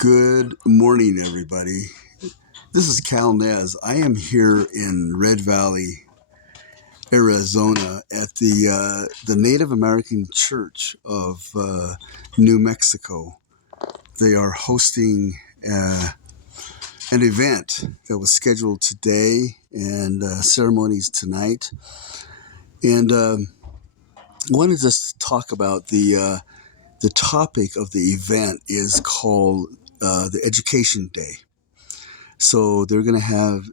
Good morning, everybody. This is Cal Nez. I am here in Red Valley, Arizona, at the Native American Church of New Mexico. They are hosting an event that was scheduled today and ceremonies tonight. And I wanted to talk about the topic of the event is called the Education Day. So they're going to have,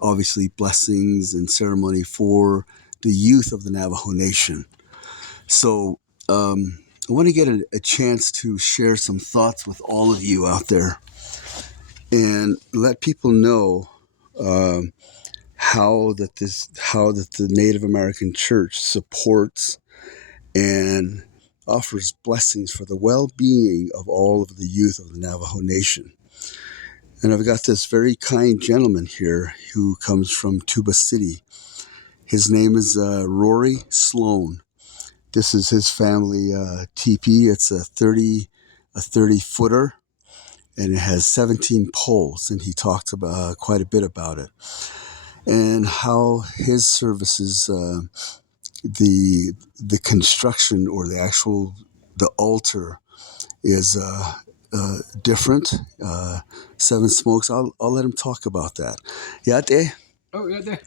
obviously, blessings and ceremony for the youth of the Navajo Nation. So I want to get a chance to share some thoughts with all of you out there and let people know how that the Native American Church supports and offers blessings for the well-being of all of the youth of the Navajo Nation. And I've got this very kind gentleman here who comes from Tuba City. His name is Rory Sloan. This is his family teepee. It's a 30-footer, and it has 17 poles. And he talks about quite a bit about it and how his services, the construction or the altar is different. Seven Smokes. I'll let him talk about that. Yate. Oh, yeah, there.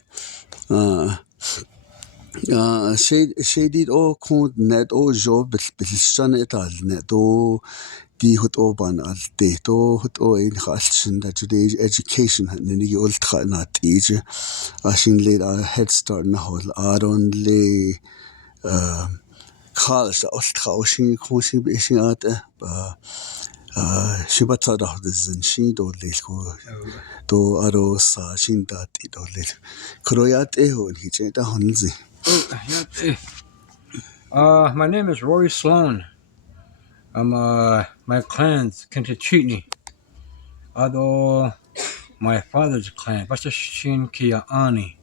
Shadid o kon net o job bilshan etal net o di hot oban al te to hot o in khalshin that today education nini old kha na teach ashin lead a head start na hol aron le khals old kha oshin khoshin bishin at Shibatada is she do little do aro sa shinda do little. Kroyat eho and he changed a honzi. My name is Rory Sloan. I'm my clan's Kentachitni. Although my father's clan, Basashin Kiaani.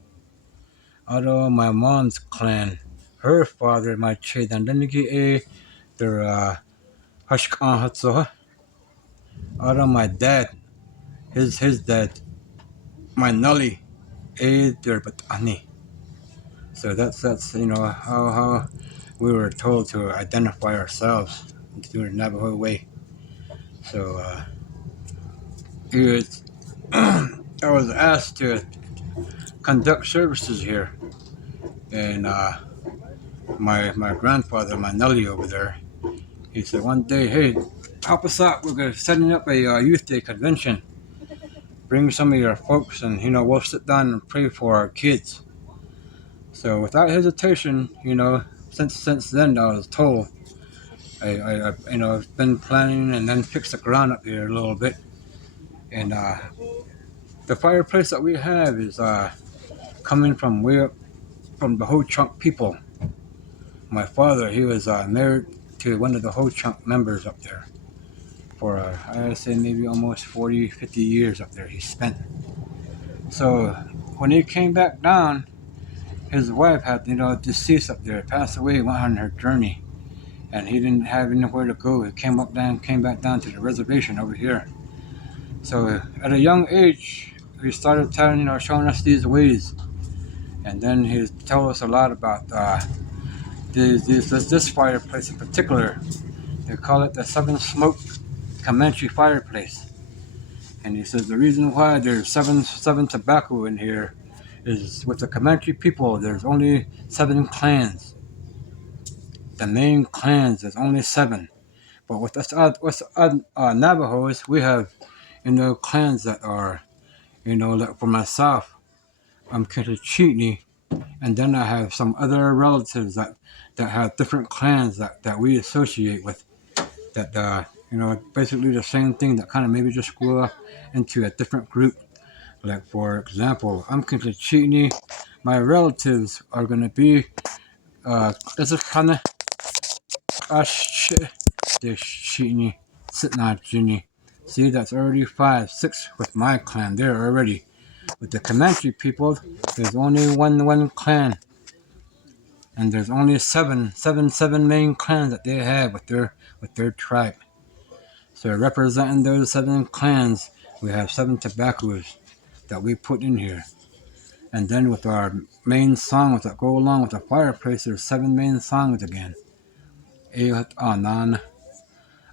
Although my mom's clan, her father, my Chedan Denigi, they're Hashkan Hatsoha. Although my dad, his dad, my Nully, they're Batani. So that's how we were told to identify ourselves through the Navajo way. So I was asked to conduct services here, and my grandfather, my Nelly over there, he said one day, "Hey, help us out. We're setting up a youth day convention. Bring some of your folks, and we'll sit down and pray for our kids." So without hesitation, since then I was told. I've been planning and then fixed the ground up here a little bit, and the fireplace that we have is coming from the Ho-Chunk people. My father, he was married to one of the Ho-Chunk members up there for I'd say maybe almost 40, 50 years up there he spent. So when he came back down, his wife had deceased up there, passed away, went on her journey. And he didn't have anywhere to go. He came back down to the reservation over here. So at a young age, he started showing us these ways. And then he told us a lot about this fireplace in particular. They call it the Seven Smoke Comanche fireplace. And he says the reason why there's seven tobacco in here is with the Comanche people, there's only 7 clans. The main clans, there's only 7. But with us Navajos, we have, clans that are, like for myself, I'm Kentachitni, and then I have some other relatives that have different clans that we associate with, that, basically the same thing that kind of maybe just grew up into a different group. Like, for example, I'm Kentachitni, my relatives are going to be, this is kind of, see, that's already 5, 6 with my clan there already. With the Comanche people, there's only one clan, and there's only seven main clans that they have with their tribe. So representing those 7 clans, we have 7 tobaccos that we put in here. And then with our main songs that go along with the fireplace, there's 7 main songs again.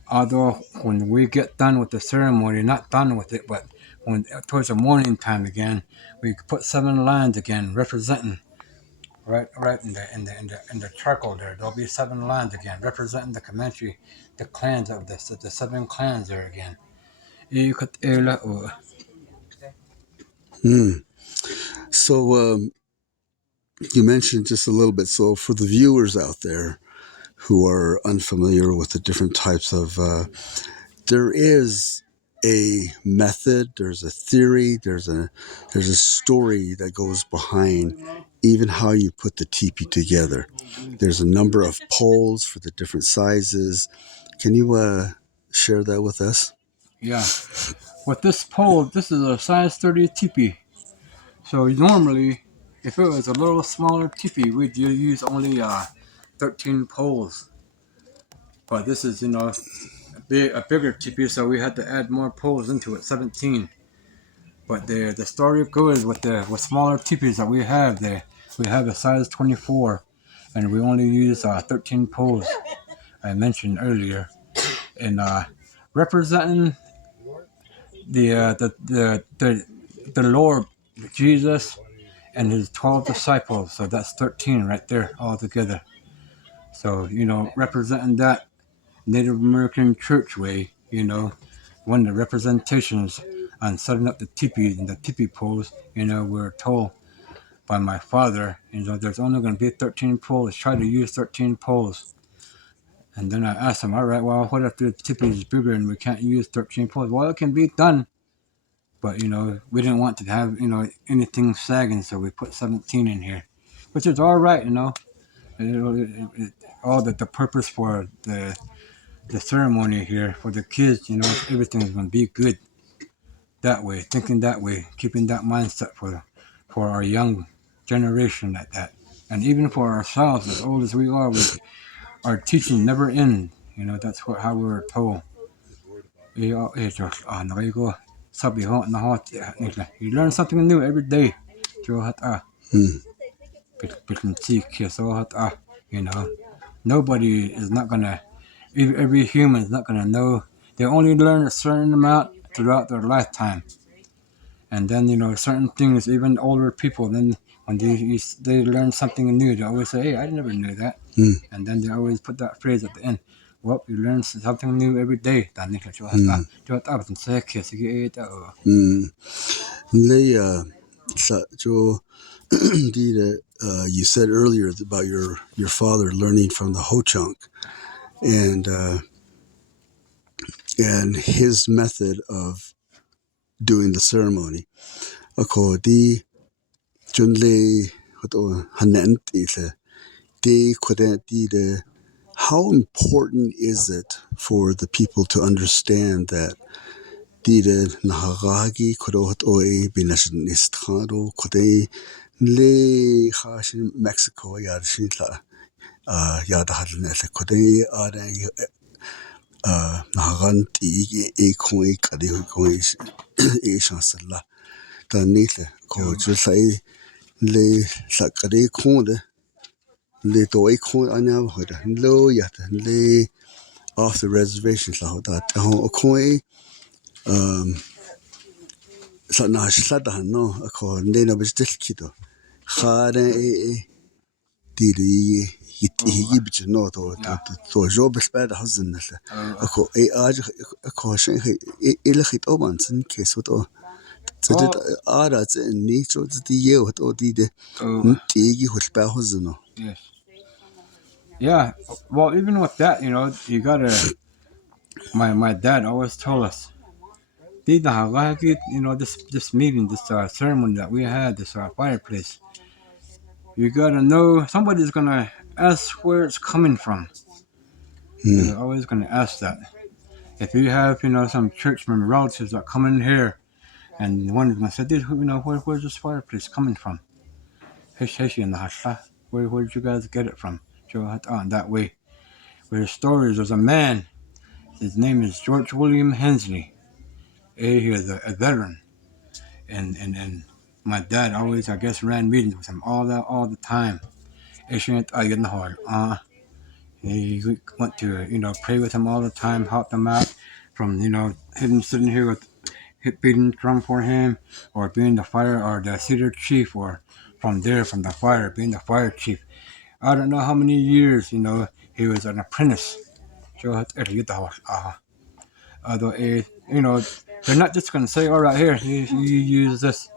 Although when we get done with the ceremony, not done with it, but when towards the morning time again, we put 7 lines again, representing right in the charcoal there. There'll be 7 lines again, representing the Comanche, the clans of the 7 clans there again. Mm. So you mentioned just a little bit. So for the viewers out there who are unfamiliar with the different types of, there is a method, there's a theory, there's a story that goes behind even how you put the teepee together. There's a number of poles for the different sizes. Can you share that with us? Yeah. With this pole, this is a size 30 teepee. So normally, if it was a little smaller teepee, we'd use only 13 poles. But this is, a bigger teepee, so we had to add more poles into it, 17. But the story goes with smaller teepees that we have a size 24, and we only use 13 poles. I mentioned earlier, and representing the Lord Jesus and his 12 disciples. So that's 13 right there all together. So, representing that Native American church way, one of the representations on setting up the teepees and the teepee poles, we're told by my father, there's only going to be 13 poles. Try to use 13 poles. And then I asked him, all right, well, what if the teepee is bigger and we can't use 13 poles? Well, it can be done. But, we didn't want to have, anything sagging, so we put 17 in here, which is all right, all the purpose for the ceremony here for the kids, everything's going to be good that way, thinking that way, keeping that mindset for our young generation at that. And even for ourselves, as old as we are, our teaching never ends. That's how we were told. You learn something new every day. Hmm. You know, nobody is not gonna. Every human is not gonna know. They only learn a certain amount throughout their lifetime, and then certain things. Even older people, then when they learn something new, they always say, "Hey, I never knew that," Hmm. and then they always put that phrase at the end. Well, you learn something new every day. Hmm. Hmm. They, so, you said earlier about your father learning from the Ho Chunk and his method of doing the ceremony. Ako di junle hanen di the how important is it for the people to understand that the nahagagi kodot oe binashnistado kode le hashin Mexico yadashin yadahalne kode ada nahagan ti e koi kade koi e chancela tanile ko jusai le sakade konde le doi kon anya hoda lo yata le off the reservation la hoda ho koi sa na slada no ko ndena bestil kido khare e diri yibj no to job bad hazn ako e aj ko shen e le khit oban sin keso to tdet ara ni so di ye to di de ti gi hulba hazno. Yes. Yeah. Well, even with that, you gotta. My dad always told us, this meeting, this ceremony that we had, this fireplace. You gotta know somebody's gonna ask where it's coming from. They're always gonna ask that. If you have, some church member relatives that come in here, and one is gonna say, where's this fireplace coming from? Where did you guys get it from? That way. Where the stories, there's a man. His name is George William Hensley. He was a veteran, and my dad always, I guess, ran meetings with him all the time. He went to pray with him all the time, helped him out from him sitting here with beating drum for him, or being the fire or the cedar chief, or from there from the fire being the fire chief. I don't know how many years he was an apprentice. Although they're not just going to say, all right, here you use this,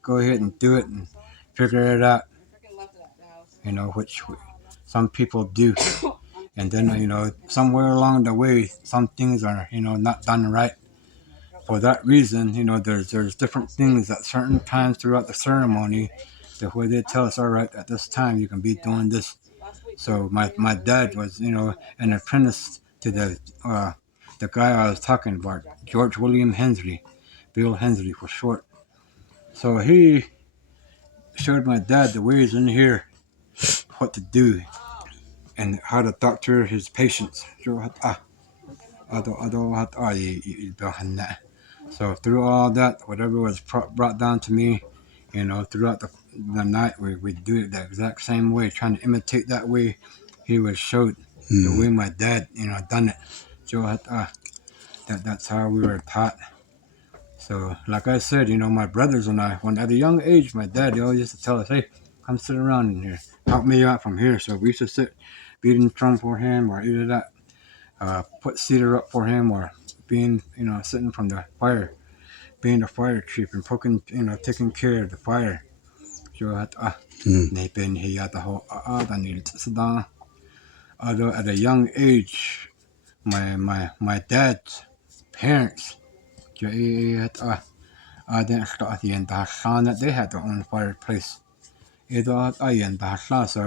go ahead and do it and figure it out, which some people do. And then somewhere along the way some things are not done right. For that reason, there's different things at certain times throughout the ceremony, the way they tell us, all right, at this time you can be doing this. So my dad was an apprentice to the guy I was talking about, George William Hensley, Bill Hensley for short. So he showed my dad the ways in here, what to do, and how to doctor his patients. So through all that, whatever was brought down to me, throughout the night, we do it the exact same way, trying to imitate that way he was showed, the way my dad, done it. That's how we were taught. So, like I said, my brothers and I, when at a young age, my dad, he always used to tell us, hey, come sit around in here, help me out from here. So we used to sit, beating drum for him, or either that, put cedar up for him, or being, sitting from the fire, being the fire chief and poking, taking care of the fire. Although at a young age, my dad's parents, that they had their own fireplace. So,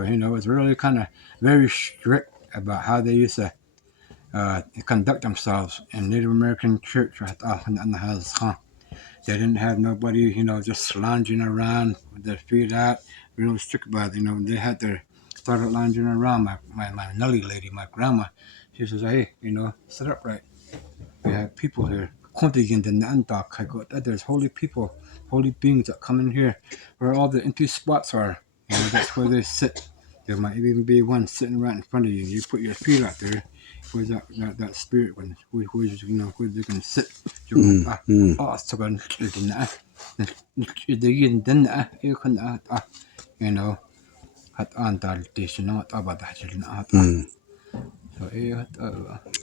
it was really kind of very strict about how they used to conduct themselves in Native American church. They didn't have nobody, just lounging around with their feet out. Real strict about it. They had their started lounging around. My nully lady, my grandma, she says, hey, sit up right. We have people here. There's holy people, holy beings that come in here where all the empty spots are. That's where they sit. There might even be one sitting right in front of you. You put your feet out there. Where's that spirit when where's where they can sit? So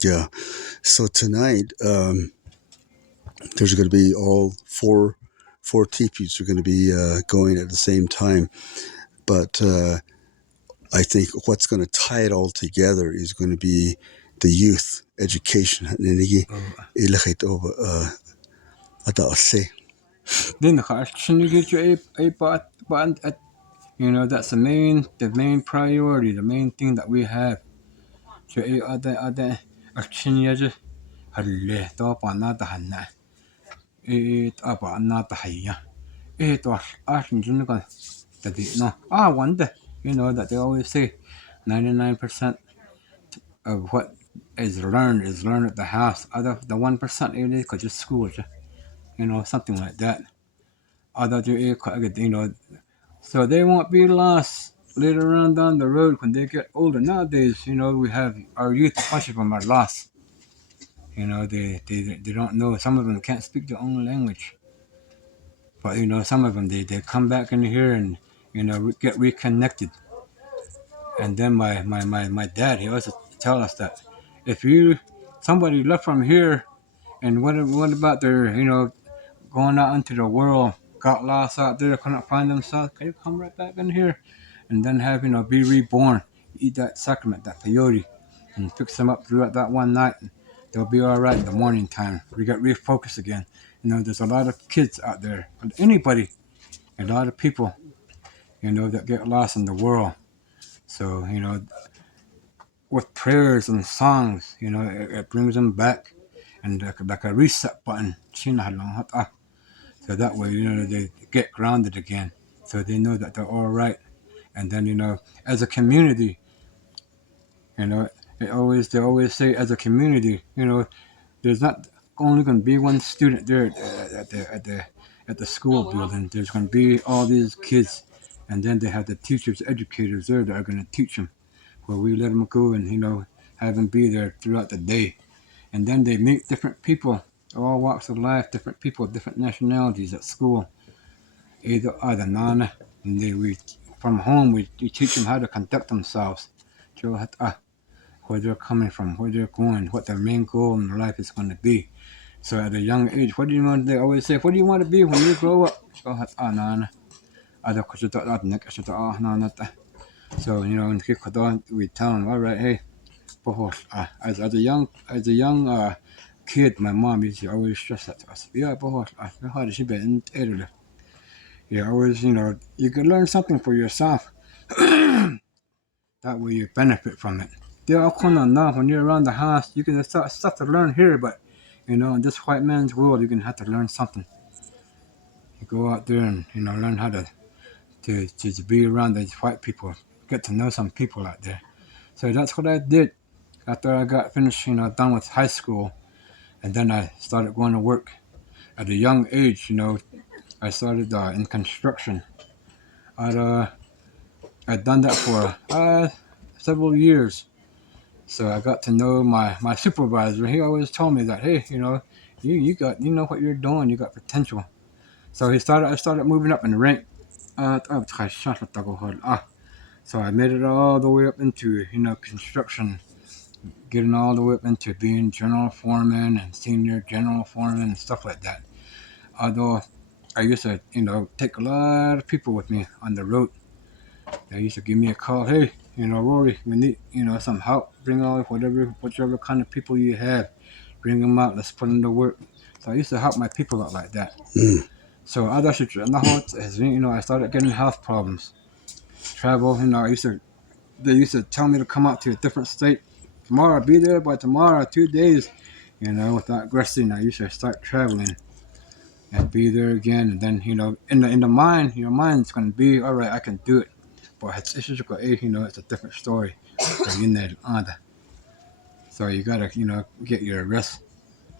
Yeah. So tonight, there's going to be all four teepees are going to be going at the same time. But I think what's going to tie it all together is going to be the youth education. then that's the main priority, the main thing that we have. Wonder, that they always say 99% of what is learned at the house. Other the 1% it is just school, something like that. Other so they won't be lost later on down the road when they get older. Nowadays, we have our youth. A bunch of them are lost. They don't know. Some of them can't speak their own language. But some of them they come back in here and get reconnected. And then my dad, he always tell us that if somebody left from here, and what about their going out into the world, got lost out there, couldn't find themselves, can you come right back in here and then have be reborn, eat that sacrament, that peyote, and fix them up throughout that one night. They'll be all right in the morning time. We get refocused again. There's a lot of kids out there, anybody, a lot of people, that get lost in the world. So, with prayers and songs, it brings them back, and like a reset button. So that way, they get grounded again. So they know that they're all right. And then, as a community, and They always say as a community, there's not only going to be one student there at the school building. There's going to be all these kids, and then they have the teachers, educators there that are going to teach them. Where we let them go and have them be there throughout the day, and then they meet different people, all walks of life, different people, different nationalities at school. Either nana, and we from home we teach them how to conduct themselves. Where they're coming from, where they're going, what their main goal in their life is going to be. So at a young age, what do you want? They always say, "What do you want to be when you grow up?" Nana. So we tell them, all right, hey, as a young kid, my mom used to always stress that to us. Yeah, how did she be in Italy? You always, you can learn something for yourself. That way you benefit from it. They're all kind of now when you're around the house, you can start stuff to learn here, but in this white man's world, you're gonna have to learn something. You go out there and learn how to be around these white people, get to know some people out there. So that's what I did after I got finished, done with high school, and then I started going to work at a young age. I started in construction. I'd uh, I'd done that for several years. So I got to know my supervisor. He always told me that, hey, you know what you're doing. You got potential. So I started moving up in rank. So I made it all the way up into construction, getting all the way up into being general foreman and senior general foreman and stuff like that. Although I used to take a lot of people with me on the road. They used to give me a call. Hey, Rory, we need some help. Bring all whichever kind of people you have. Bring them out. Let's put them to work. So I used to help my people out like that. Mm. So other I started getting health problems. Travel, they used to tell me to come out to a different state. Tomorrow, I'll be there by tomorrow, 2 days. Without resting, I used to start traveling and be there again. And then, in the mind, your mind's going to be, all right, I can do it. But it's just it's a different story. So you got to, get your rest.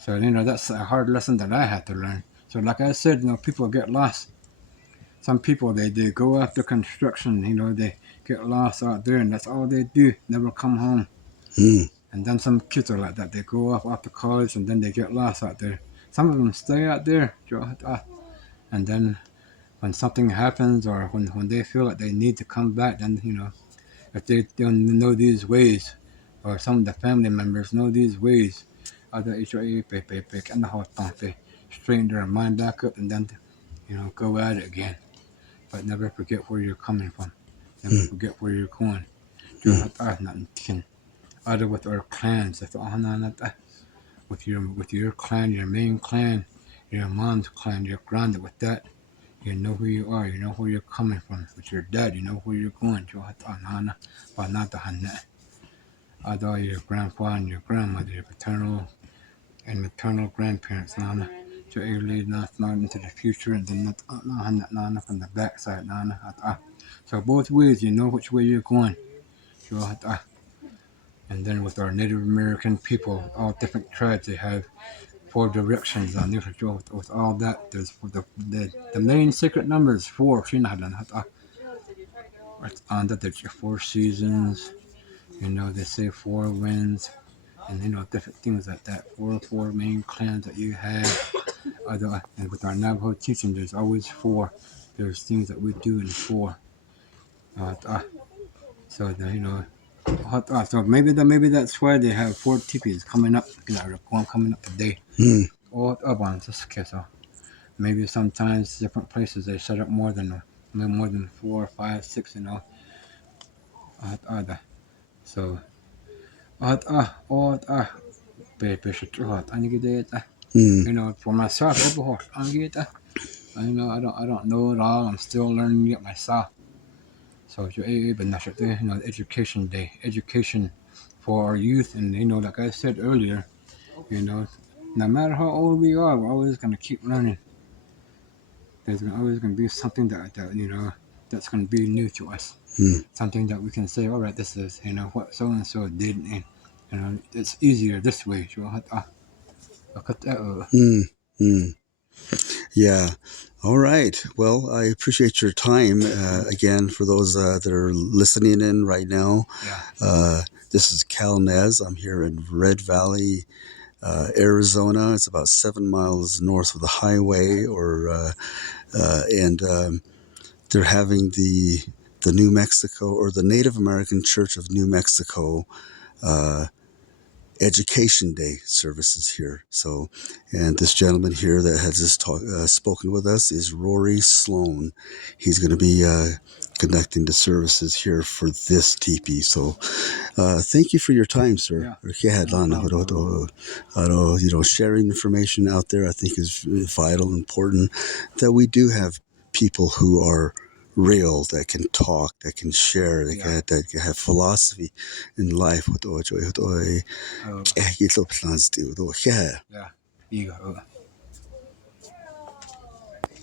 So, that's a hard lesson that I had to learn. So, like I said, people get lost. Some people, they go after construction, they get lost out there, and that's all they do, never come home. Mm. And then some kids are like that. They go off after college, and then they get lost out there. Some of them stay out there, and then when something happens or when they feel like they need to come back, then if they don't know these ways, or some of the family members know these ways, they straighten their mind back up and then go at it again. But never forget where you're coming from. Never Mm. forget where you're going. Mm. Other with our clans, with your clan, your main clan, your mom's clan, you're grounded with that. You know who you are. You know where you're coming from. With your dad, you know where you're going. Although your grandpa and your grandmother, your paternal and maternal grandparents, nana. So lead not into the future and then nana from the backside, nana. So both ways, you know which way you're going. And then with our Native American people, all different tribes, they have four directions on there. With all that, there's the main secret number is four. On that, there's your four seasons. They say four winds, and different things like that. Four main clans that you have. And with our Navajo teaching, there's always four. There's things that we do in four. Uh, uh, so so maybe that's why they have four teepees coming up. Coming up today. Mm. Or one just okay, so maybe sometimes different places they set up more than 4, 5, 6. So Mm. for myself, I don't know it all. I'm still learning it myself. So education day, education for our youth, and like I said earlier, you know, no matter how old we are, we're always gonna keep learning. There's always gonna be something that's gonna be new to us. Mm. Something that we can say, all right, this is what so and so did, and It's easier this way. Mm, mm. Yeah. All right. Well, I appreciate your time. Again, for those that are listening in right now, Yeah. this is Cal Nez. I'm here in Red Valley, Arizona. It's about 7 miles north of the highway, and they're having the New Mexico, or the Native American Church of New Mexico, uh, Education Day services here. So, and this gentleman here that has just spoken with us is Rory Sloan. He's going to be conducting the services here for this teepee. So, thank you for your time, sir. Yeah. No problem. Sharing information out there, I think, is vital, important, that we do have people who are real, that can talk, that can share, that can have philosophy in life. Yeah. Yeah.